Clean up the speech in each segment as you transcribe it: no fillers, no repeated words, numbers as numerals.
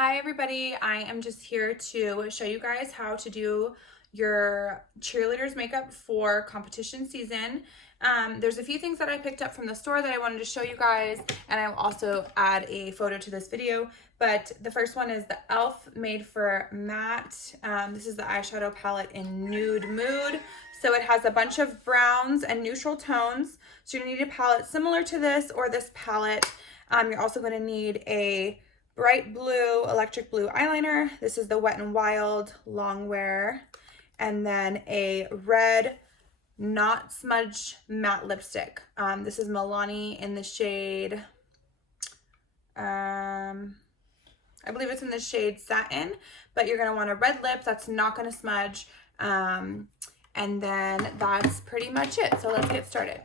Hi everybody, I am just here to show you guys how to do your cheerleaders makeup for competition season. There's a few things that I picked up from the store that I wanted to show you guys, and I'll also add a photo to this video. But the first one is the e.l.f. Made for Matte. This is the eyeshadow palette in Nude Mood. So it has a bunch of browns and neutral tones. So you need a palette similar to this or this palette. You're also going to need a bright blue, electric blue eyeliner. This is the Wet n Wild Longwear. And then a red Not Smudge matte lipstick. This is Milani in the shade, I believe it's in the shade Satin, but you're gonna want a red lip that's not gonna smudge. And then that's pretty much it. So let's get started.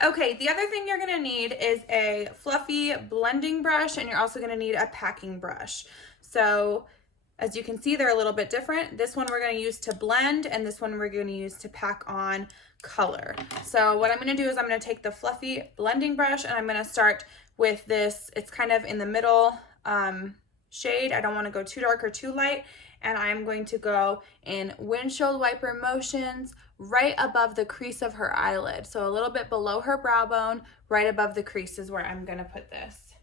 Okay, the other thing you're gonna need is a fluffy blending brush, and you're also gonna need a packing brush. So as you can see, they're a little bit different. This one we're gonna use to blend, and this one we're gonna use to pack on color. So what I'm gonna do is I'm gonna take the fluffy blending brush, and I'm gonna start with this. It's kind of in the middle shade. I don't wanna go too dark or too light. And I'm going to go in windshield wiper motions right above the crease of her eyelid. So a little bit below her brow bone, right above the crease is where I'm gonna put this.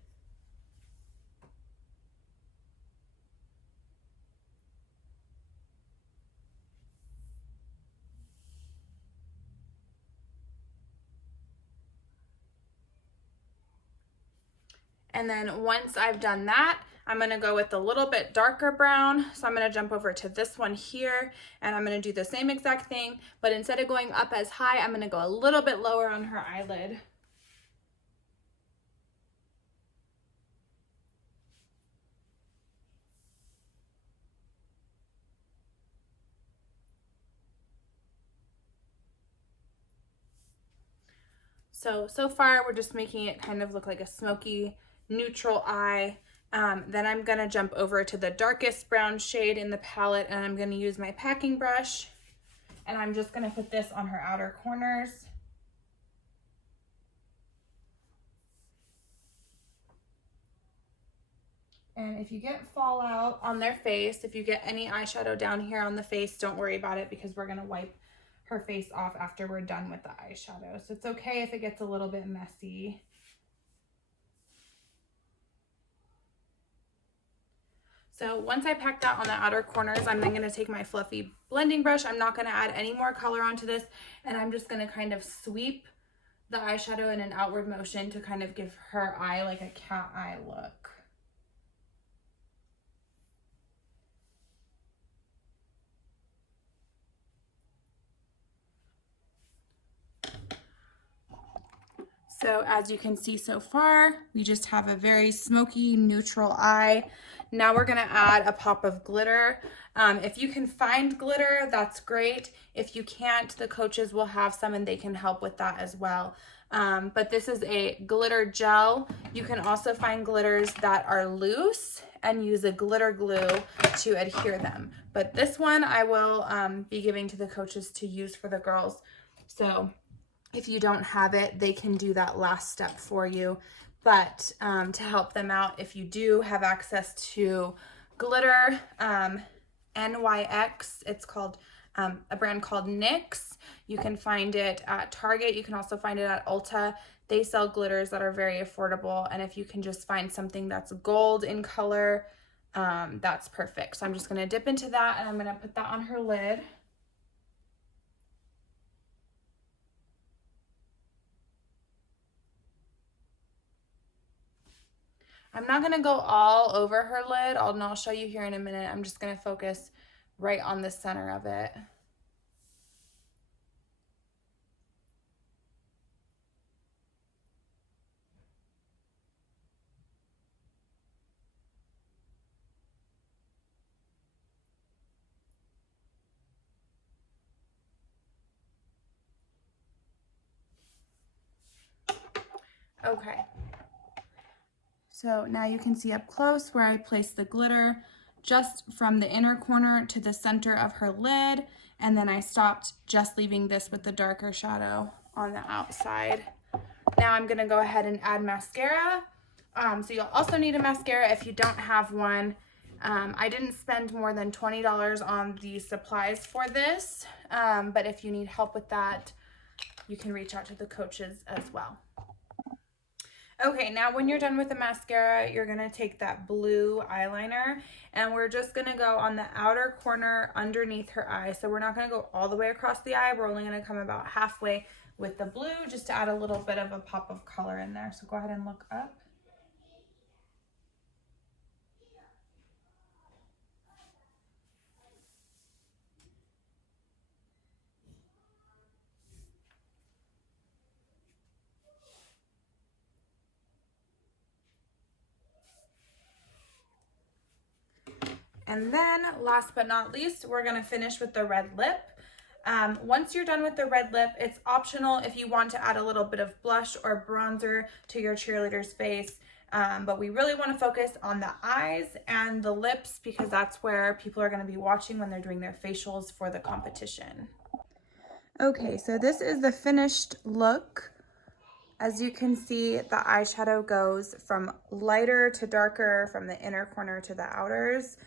And then once I've done that, I'm gonna go with a little bit darker brown. So I'm gonna jump over to this one here, and I'm gonna do the same exact thing, but instead of going up as high, I'm gonna go a little bit lower on her eyelid. So far we're just making it kind of look like a smoky neutral eye. Then I'm gonna jump over to the darkest brown shade in the palette, and I'm gonna use my packing brush, and I'm just gonna put this on her outer corners. And if you get fallout on their face, if you get any eyeshadow down here on the face, don't worry about it, because we're gonna wipe her face off after we're done with the eyeshadow. So it's okay if it gets a little bit messy. So once I pack that on the outer corners, I'm then gonna take my fluffy blending brush. I'm not gonna add any more color onto this, and I'm just gonna kind of sweep the eyeshadow in an outward motion to kind of give her eye like a cat eye look. So as you can see so far, we just have a very smoky neutral eye. Now we're gonna add a pop of glitter. If you can find glitter, that's great. If you can't, the coaches will have some and they can help with that as well. But this is a glitter gel. You can also find glitters that are loose and use a glitter glue to adhere them. But this one I will be giving to the coaches to use for the girls. So if you don't have it, they can do that last step for you. But to help them out, if you do have access to glitter, NYX, it's called a brand called NYX. You can find it at Target. You can also find it at Ulta. They sell glitters that are very affordable. And if you can just find something that's gold in color, that's perfect. So I'm just gonna dip into that, and I'm gonna put that on her lid. I'm not gonna go all over her lid, and I'll show you here in a minute. I'm just gonna focus right on the center of it. Okay. So now you can see up close where I placed the glitter just from the inner corner to the center of her lid, and then I stopped just leaving this with the darker shadow on the outside. Now I'm gonna go ahead and add mascara. So you'll also need a mascara if you don't have one. I didn't spend more than $20 on the supplies for this, but if you need help with that, you can reach out to the coaches as well. Okay, now when you're done with the mascara, you're gonna take that blue eyeliner and we're just gonna go on the outer corner underneath her eye. So we're not gonna go all the way across the eye. We're only gonna come about halfway with the blue just to add a little bit of a pop of color in there. So go ahead and look up. And then last but not least, we're gonna finish with the red lip. Once you're done with the red lip, it's optional if you want to add a little bit of blush or bronzer to your cheerleader's face. But we really want to focus on the eyes and the lips because that's where people are going to be watching when they're doing their facials for the competition. Okay, so this is the finished look. As you can see, the eyeshadow goes from lighter to darker, from the inner corner to the outers.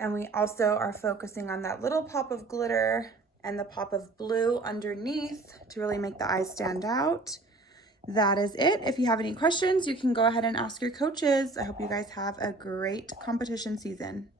And we also are focusing on that little pop of glitter and the pop of blue underneath to really make the eyes stand out. That is it. If you have any questions, you can go ahead and ask your coaches. I hope you guys have a great competition season.